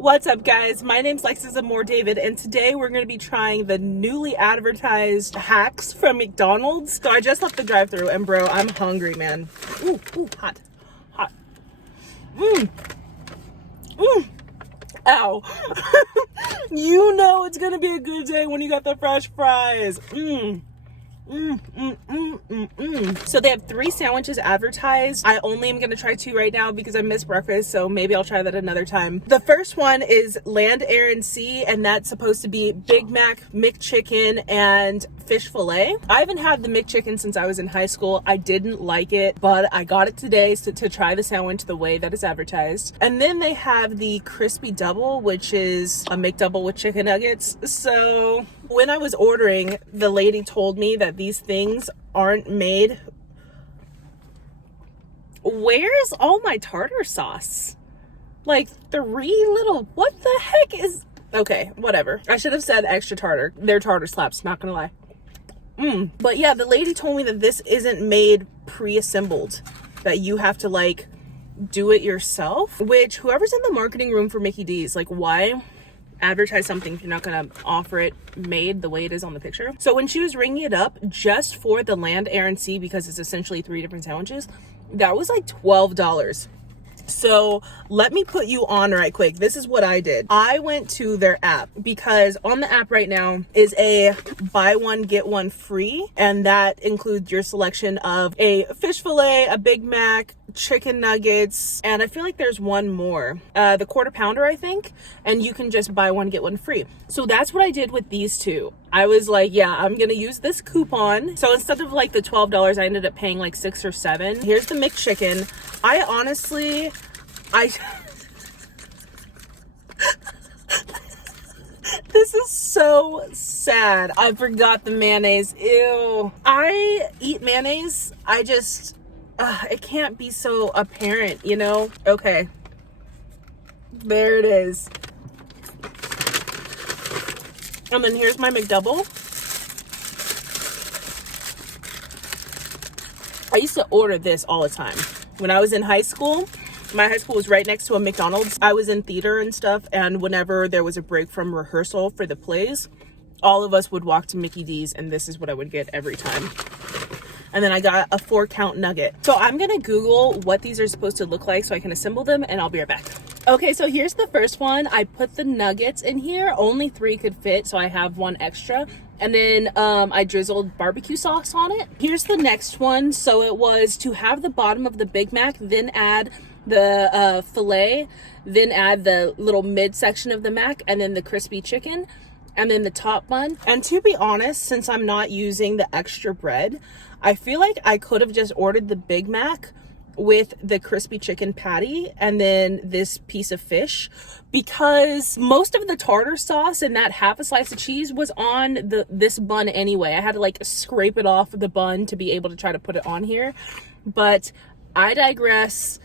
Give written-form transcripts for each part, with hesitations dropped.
What's up, guys? My name's Lexus Amour David, and today we're going to be trying the newly advertised hacks from McDonald's. So I just left the drive-thru, and bro, I'm hungry, man. Ooh, hot. Ow. You know it's going to be a good day when you got the fresh fries. So they have 3 sandwiches advertised. I only am going to try 2 right now because I missed breakfast, so maybe I'll try that another time. The first one is Land, Air, and Sea, and that's supposed to be Big Mac, McChicken, and fish fillet. I haven't had the McChicken since I was in high school. I didn't like it, but I got it today to try the sandwich the way that it's advertised. And then they have the crispy double, which is a McDouble with chicken nuggets. So when I was ordering, the lady told me that these things aren't made. Where's all my tartar sauce? Like 3 little, what the heck is, okay, whatever. I should have said extra tartar. They're tartar slaps, not gonna lie. But yeah, the lady told me that this isn't made pre-assembled, that you have to like do it yourself, which whoever's in the marketing room for Mickey D's, like, why advertise something if you're not gonna offer it made the way it is on the picture? So when she was ringing it up just for the Land, Air, and Sea, because it's essentially 3 different sandwiches, that was like $12. So let me put you on right quick. This is what I did. I went to their app because on the app right now is a buy one get one free, and that includes your selection of a fish fillet, a Big Mac, chicken nuggets, and I feel like there's one more, the quarter pounder, I think, and you can just buy one get one free. So that's what I did with these 2. I was like, yeah, I'm gonna use this coupon. So instead of like the $12, I ended up paying like 6 or 7. Here's the McChicken. I honestly, this is so sad. I forgot the mayonnaise. Ew. I eat mayonnaise. I just, it can't be so apparent, you know? Okay. There it is. And then here's my McDouble. I used to order this all the time. When I was in high school, my high school was right next to a McDonald's. I was in theater and stuff, and whenever there was a break from rehearsal for the plays, all of us would walk to Mickey D's, and this is what I would get every time. And then I got a 4-count nugget. So I'm gonna Google what these are supposed to look like so I can assemble them, and I'll be right back. Okay, so here's the first one. I put the nuggets in here. Only 3 could fit, so I have 1 extra. And then I drizzled barbecue sauce on it. Here's the next one. So it was to have the bottom of the Big Mac, then add the fillet, then add the little mid section of the mac, and then the crispy chicken, and then the top bun. And to be honest, since I'm not using the extra bread, I feel like I could have just ordered the Big Mac with the crispy chicken patty and then this piece of fish, because most of the tartar sauce and that half a slice of cheese was on this bun anyway. I had to like scrape it off of the bun to be able to try to put it on here, but I digress.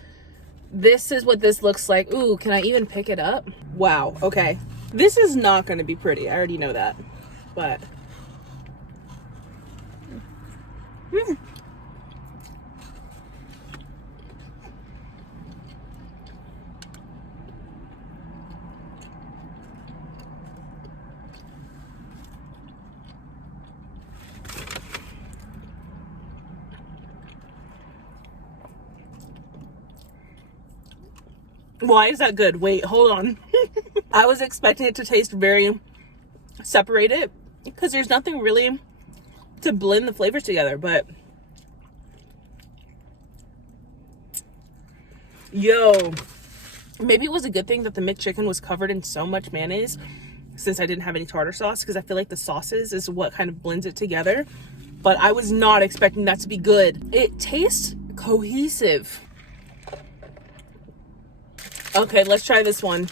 This is what this looks like. Ooh, can I even pick it up? Wow, okay. This is not going to be pretty. I already know that, but why is that good? Wait, hold on. I was expecting it to taste very separated because there's nothing really to blend the flavors together, but yo, maybe it was a good thing that the McChicken was covered in so much mayonnaise since I didn't have any tartar sauce, because I feel like the sauces is what kind of blends it together, but I was not expecting that to be good. It tastes cohesive. Okay, let's try this one.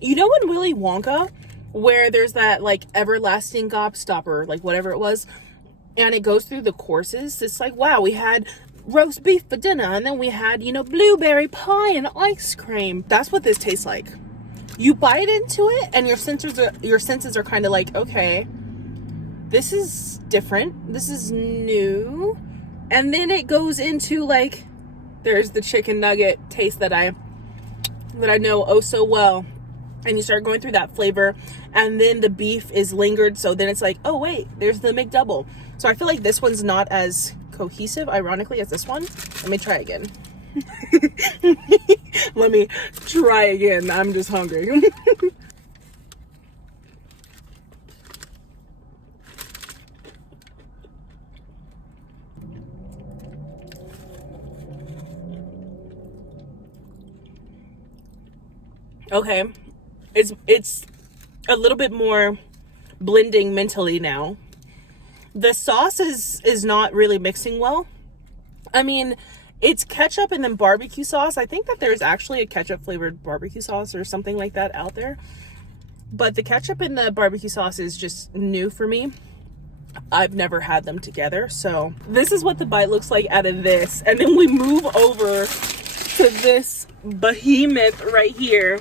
You know in Willy Wonka, where there's that like everlasting gobstopper, like whatever it was, And it goes through the courses. It's like, wow, we had roast beef for dinner, and then we had, you know, blueberry pie and ice cream. That's what this tastes like. You bite into it and your senses are kind of like, okay, this is different, this is new. And then it goes into like, there's the chicken nugget taste that I know oh so well. And you start going through that flavor, and then the beef is lingered, so then it's like, oh wait, there's the McDouble. So I feel like this one's not as cohesive, ironically, as this one. Let me try again. Let me try again. I'm just hungry. Okay, it's a little bit more blending mentally now. The sauce is not really mixing well. I mean, it's ketchup and then barbecue sauce. I think that there's actually a ketchup flavored barbecue sauce or something like that out there. But the ketchup and the barbecue sauce is just new for me. I've never had them together. So this is what the bite looks like out of this. And then we move over to this behemoth right here.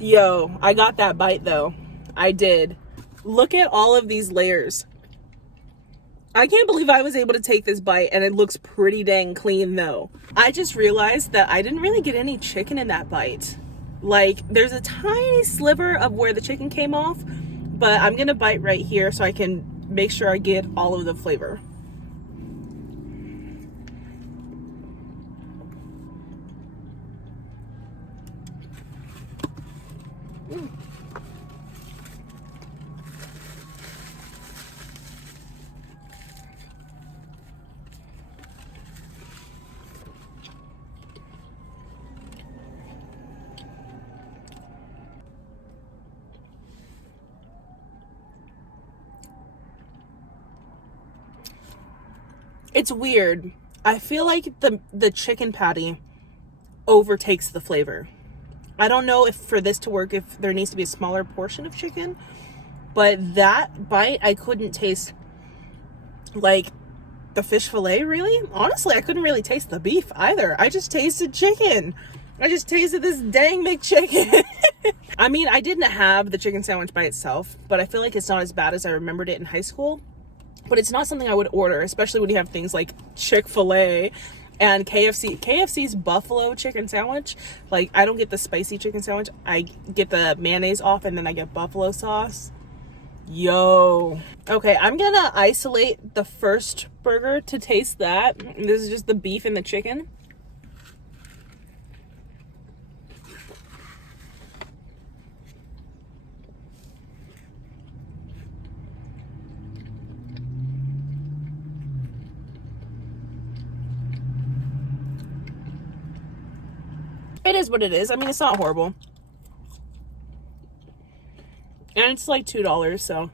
Yo, I got that bite though. I did. Look at all of these layers. I can't believe I was able to take this bite, and it looks pretty dang clean though. I just realized that I didn't really get any chicken in that bite. Like, there's a tiny sliver of where the chicken came off, but I'm gonna bite right here so I can make sure I get all of the flavor. It's weird. I feel like the chicken patty overtakes the flavor. I don't know if for this to work, if there needs to be a smaller portion of chicken, but that bite, I couldn't taste like the fish fillet, really. Honestly, I couldn't really taste the beef either. I just tasted chicken. I just tasted this dang McChicken. I mean, I didn't have the chicken sandwich by itself, but I feel like it's not as bad as I remembered it in high school. But it's not something I would order, especially when you have things like Chick-fil-A and KFC. KFC's buffalo chicken sandwich, like, I don't get the spicy chicken sandwich. I get the mayonnaise off, and then I get buffalo sauce. Yo. Okay, I'm gonna isolate the first burger to taste that. This is just the beef and the chicken. It is what it is. I mean, it's not horrible. And it's like $2, so.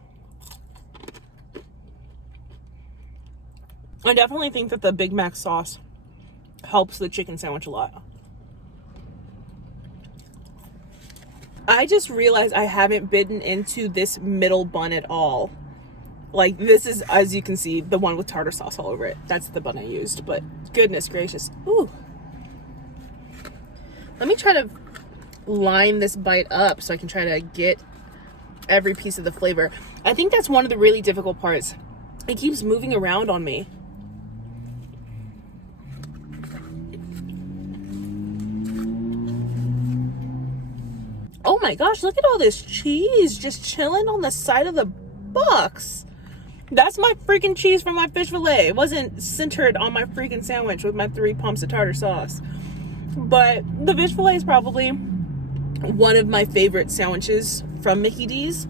I definitely think that the Big Mac sauce helps the chicken sandwich a lot. I just realized I haven't bitten into this middle bun at all. Like, this is, as you can see, the one with tartar sauce all over it. That's the bun I used, but goodness gracious. Ooh. Let me try to line this bite up so I can try to get every piece of the flavor. I think that's one of the really difficult parts. It keeps moving around on me. Oh my gosh, look at all this cheese just chilling on the side of the box. That's my freaking cheese from my fish fillet. It wasn't centered on my freaking sandwich with my 3 pumps of tartar sauce. But the fish fillet is probably one of my favorite sandwiches from Mickey D's.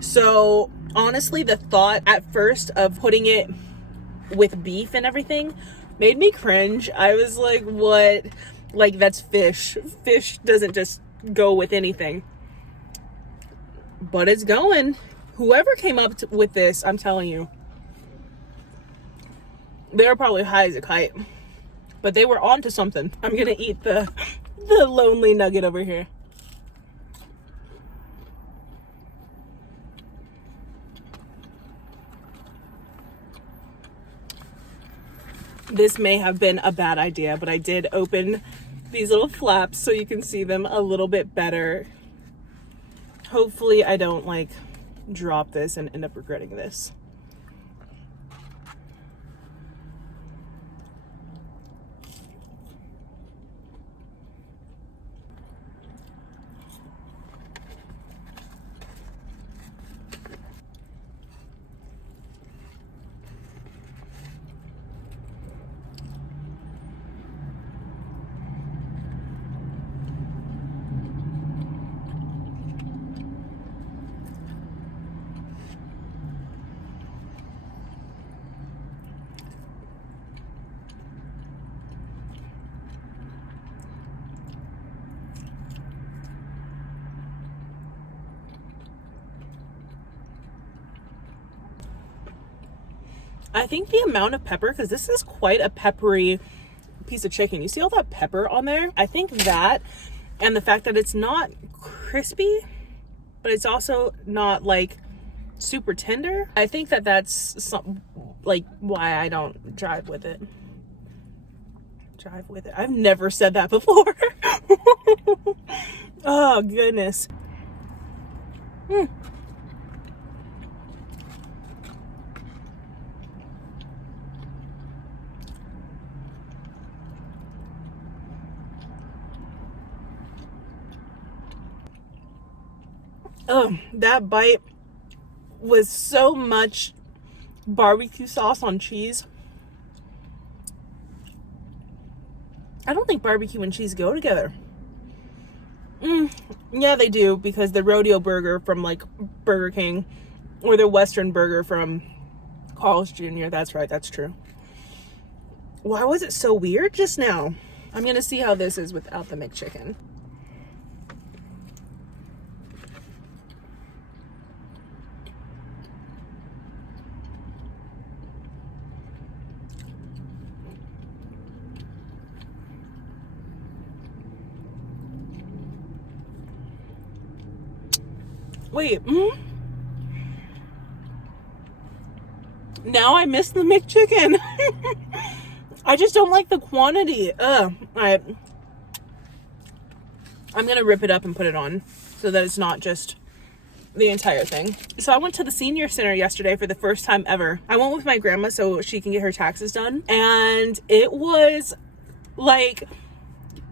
So honestly, the thought at first of putting it with beef and everything made me cringe. I was like, what? Like, that's fish. Fish doesn't just go with anything. But it's going. Whoever came up with this, I'm telling you, they're probably high as a kite. But they were onto something. I'm gonna eat the lonely nugget over here. This may have been a bad idea, but I did open these little flaps so you can see them a little bit better. Hopefully I don't like drop this and end up regretting this. I think the amount of pepper, because this is quite a peppery piece of chicken. You see all that pepper on there? I think that, and the fact that it's not crispy, but it's also not like super tender. I think that that's some, like, why I don't drive with it. Drive with it. I've never said that before. Oh, goodness. Oh, that bite was so much barbecue sauce on cheese. I don't think barbecue and cheese go together. Yeah, they do, because the rodeo burger from like Burger King or the Western burger from Carl's Jr. That's right, that's true. Why was it so weird just now? I'm gonna see how this is without the McChicken. Wait, now I miss the McChicken. I just don't like the quantity. I'm gonna rip it up and put it on so that it's not just the entire thing. So I went to the senior center yesterday for the first time ever. I went with my grandma so she can get her taxes done, and it was like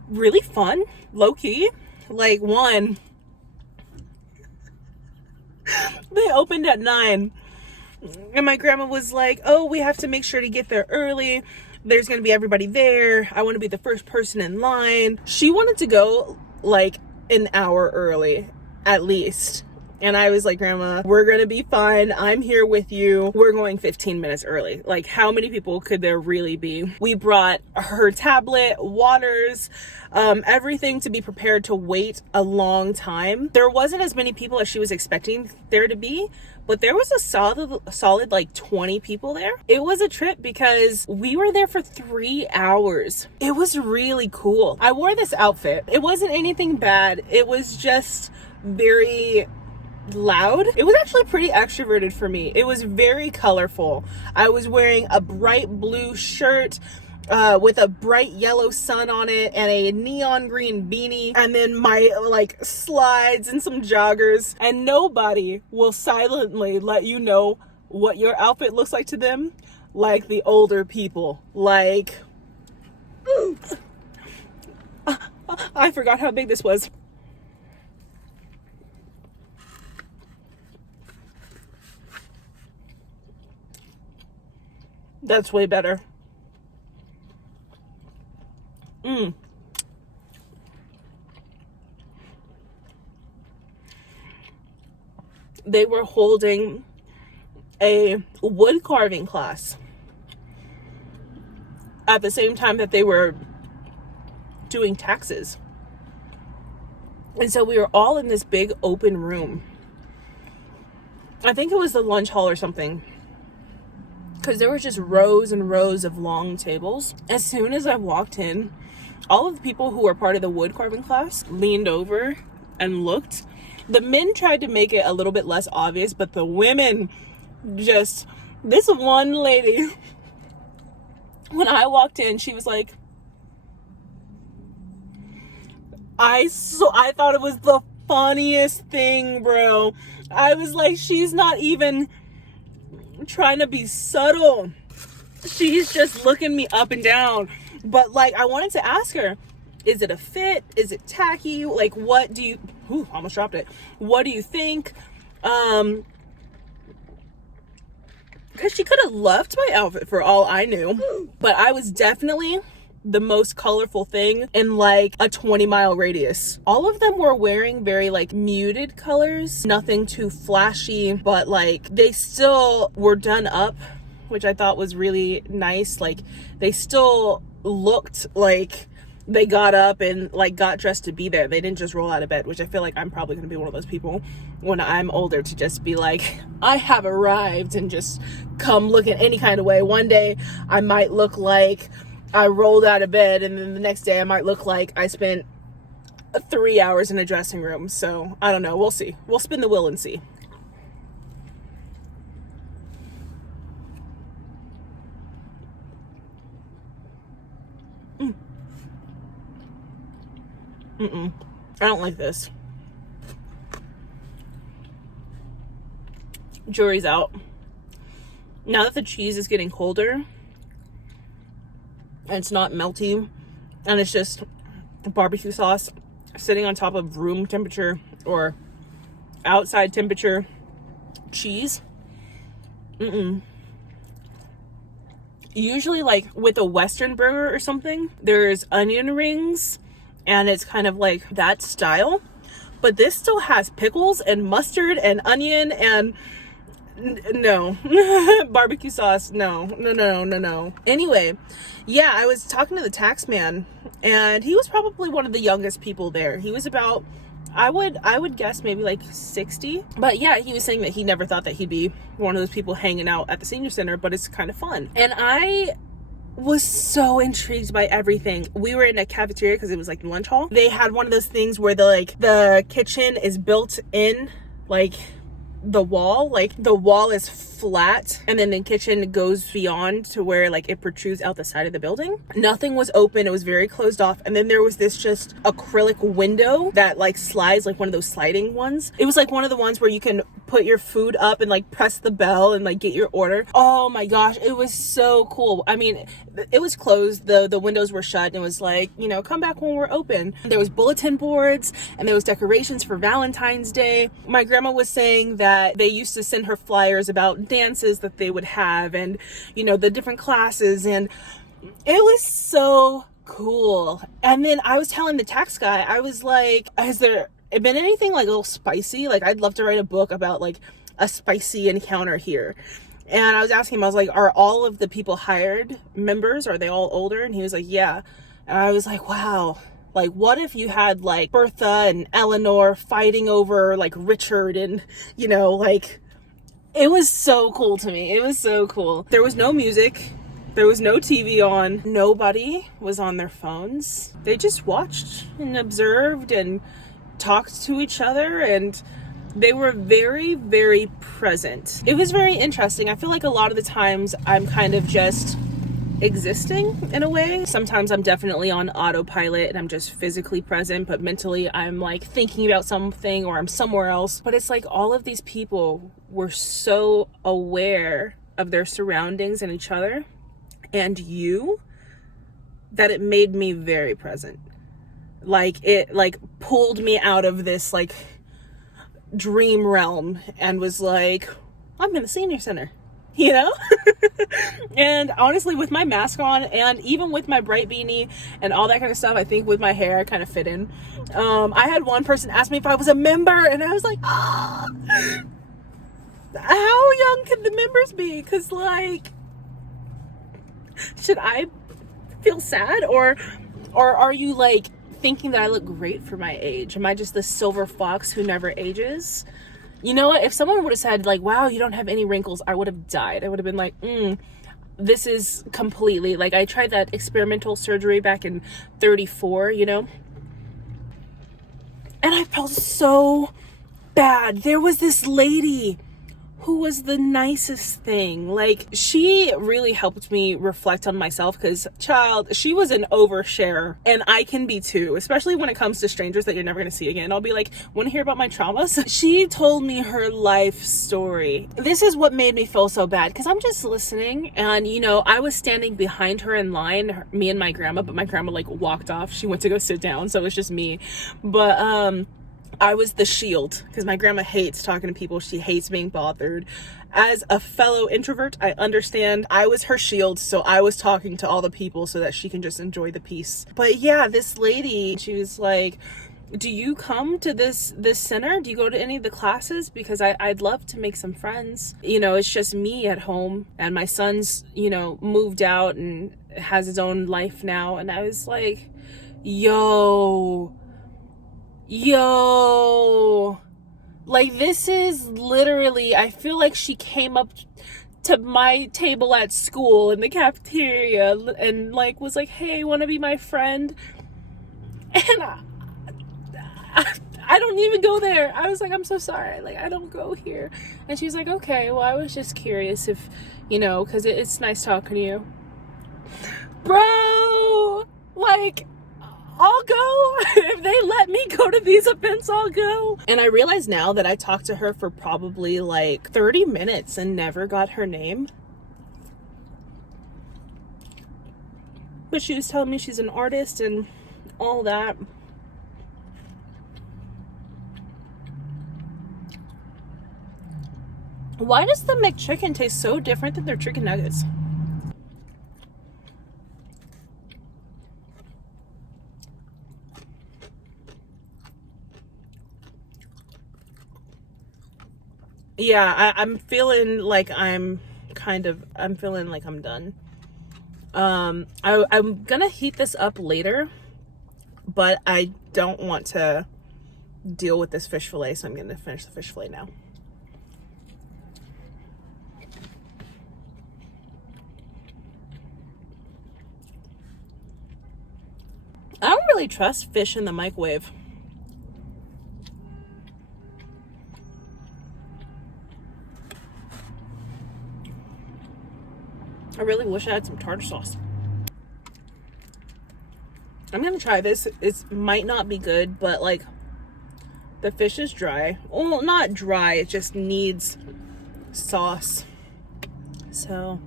really fun, low-key. Like, one, they opened at 9 and my grandma was like, oh, we have to make sure to get there early. There's gonna be everybody there. I want to be the first person in line. She wanted to go like an hour early at least. And I was like, Grandma, we're gonna be fine. I'm here with you. We're going 15 minutes early. Like, how many people could there really be? We brought her tablet, waters, everything to be prepared to wait a long time. There wasn't as many people as she was expecting there to be, but there was a solid like 20 people there. It was a trip because we were there for 3 hours. It was really cool. I wore this outfit. It wasn't anything bad. It was just very loud. It was actually pretty extroverted for me. It was very colorful. I was wearing a bright blue shirt with a bright yellow sun on it and a neon green beanie, and then my like slides and some joggers. And nobody will silently let you know what your outfit looks like to them like the older people. Like, I forgot how big this was. That's way better. They were holding a wood carving class at the same time that they were doing taxes. And so we were all in this big open room. I think it was the lunch hall or something, because there were just rows and rows of long tables. As soon as I walked in, all of the people who were part of the wood carving class leaned over and looked. The men tried to make it a little bit less obvious, but the women just, this one lady When I walked in, she was like, I thought it was the funniest thing, bro. I was like, she's not even trying to be subtle. She's just looking me up and down. But like, I wanted to ask her, is it a fit? Is it tacky? Like, what do you, almost dropped it. What do you think? Because she could have loved my outfit for all I knew. But I was definitely the most colorful thing in like a 20-mile radius. All of them were wearing very like muted colors, nothing too flashy, but like they still were done up, which I thought was really nice. Like they still looked like they got up and like got dressed to be there. They didn't just roll out of bed, which I feel like I'm probably going to be one of those people when I'm older, to just be like, I have arrived, and just come looking any kind of way. One day I might look like I rolled out of bed, and then the next day I might look like I spent 3 hours in a dressing room. So I don't know. We'll see. We'll spin the wheel and see. I don't like this. Jury's out. Now that the cheese is getting colder and it's not melty, and it's just barbecue sauce sitting on top of room temperature or outside temperature cheese. Usually, like with a Western burger or something, there's onion rings and it's kind of like that style, but this still has pickles and mustard and onion and no. Barbecue sauce, no. Anyway, yeah, I was talking to the tax man, and he was probably one of the youngest people there. He was about, I would guess maybe like 60. But yeah, he was saying that he never thought that he'd be one of those people hanging out at the senior center, but it's kind of fun. And I was so intrigued by everything. We were in a cafeteria because it was like the lunch hall. They had one of those things where the kitchen is built in like the wall, like the wall is flat, and then the kitchen goes beyond to where like it protrudes out the side of the building. Nothing was open, it was very closed off, and then there was this just acrylic window that like slides, like one of those sliding ones. It was like one of the ones where you can put your food up and like press the bell and like get your order. Oh my gosh, it was so cool. I mean, it was closed, the windows were shut, and it was like, you know, come back when we're open. There was bulletin boards and there was decorations for Valentine's Day. My grandma was saying that they used to send her flyers about dances that they would have, and you know, the different classes, and it was so cool. And then I was telling the tax guy, I was like, has there been anything like a little spicy? Like, I'd love to write a book about like a spicy encounter here. And I was asking him, I was like, are all of the people hired members, are they all older? And he was like, yeah. And I was like, wow. Like, what if you had like Bertha and Eleanor fighting over like Richard, and you know, like, it was so cool to me. It was so cool. There was no music. There was no TV on. Nobody was on their phones. They just watched and observed and talked to each other, and they were very, very present. It was very interesting. I feel like a lot of the times I'm kind of just existing in a way. Sometimes I'm definitely on autopilot and I'm just physically present, but mentally I'm like thinking about something, or I'm somewhere else. But it's like all of these people were so aware of their surroundings and each other and you, that it made me very present. Like, it like pulled me out of this like dream realm and was like, I'm in the senior center, you know? And honestly, with my mask on and even with my bright beanie and all that kind of stuff, I think with my hair I kind of fit in. I had one person ask me if I was a member, and I was like, how young can the members be? Because like, should I feel sad, or are you like thinking that I look great for my age? Am I just the silver fox who never ages? You know what? If someone would have said like, wow, you don't have any wrinkles, I would have died. I would have been like, this is completely like, I tried that experimental surgery back in 34, you know? And I felt so bad. There was this lady who was the nicest thing. Like, she really helped me reflect on myself, because child, she was an overshare, and I can be too, especially when it comes to strangers that you're never going to see again. I'll be like, want to hear about my traumas? She told me her life story. This is what made me feel so bad, because I'm just listening, and you know, I was standing behind her in line, me and my grandma, but my grandma like walked off. She went to go sit down, so it was just me. But I was the shield, because my grandma hates talking to people. She hates being bothered. As a fellow introvert, I understand. I was her shield, so I was talking to all the people so that she can just enjoy the peace. But yeah, this lady, she was like, do you come to this center? Do you go to any of the classes? Because I'd love to make some friends. You know, it's just me at home, and my son's, you know, moved out and has his own life now. And I was like, yo, like, this is literally, I feel like she came up to my table at school in the cafeteria and like was like, hey, want to be my friend? And I don't even go there. I was like, I'm so sorry, like, I don't go here. And she was like, okay, well, I was just curious if, you know, because it's nice talking to you. Bro, like, I'll go. If they let me go to these events, I'll go. And I realize now that I talked to her for probably like 30 minutes and never got her name. But she was telling me she's an artist and all that. Why does the McChicken taste so different than their chicken nuggets? Yeah, I'm feeling like I'm feeling like I'm done. I'm gonna heat this up later, but I don't want to deal with this fish fillet, so I'm gonna finish the fish fillet now. I don't really trust fish in the microwave. I really wish I had some tartar sauce. I'm gonna try this. It might not be good, but like, the fish is dry. Well, not dry, it just needs sauce. So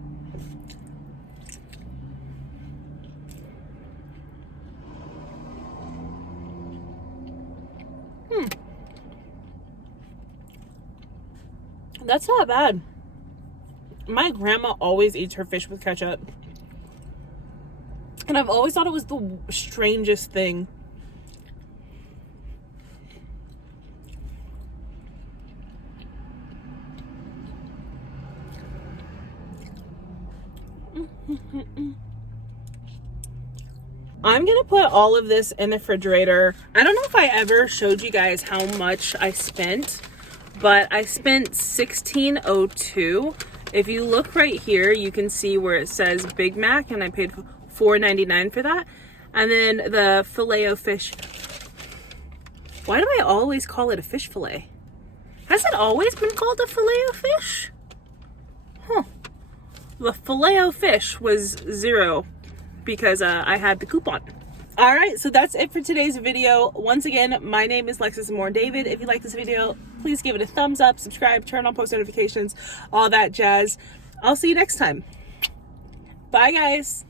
that's not bad. My grandma always eats her fish with ketchup, and I've always thought it was the strangest thing. I'm gonna put all of this in the refrigerator. I don't know if I ever showed you guys how much I spent, but I spent $16.02. If you look right here, you can see where it says Big Mac, and I paid $4.99 for that. And then the Filet-O-Fish. Why do I always call it a fish fillet? Has it always been called a Filet-O-Fish? Huh. The Filet-O-Fish was $0 because I had the coupon. All right, so that's it for today's video. Once again, my name is Lexus Amour David. If you like this video, please give it a thumbs up, subscribe, turn on post notifications, all that jazz. I'll see you next time. Bye, guys.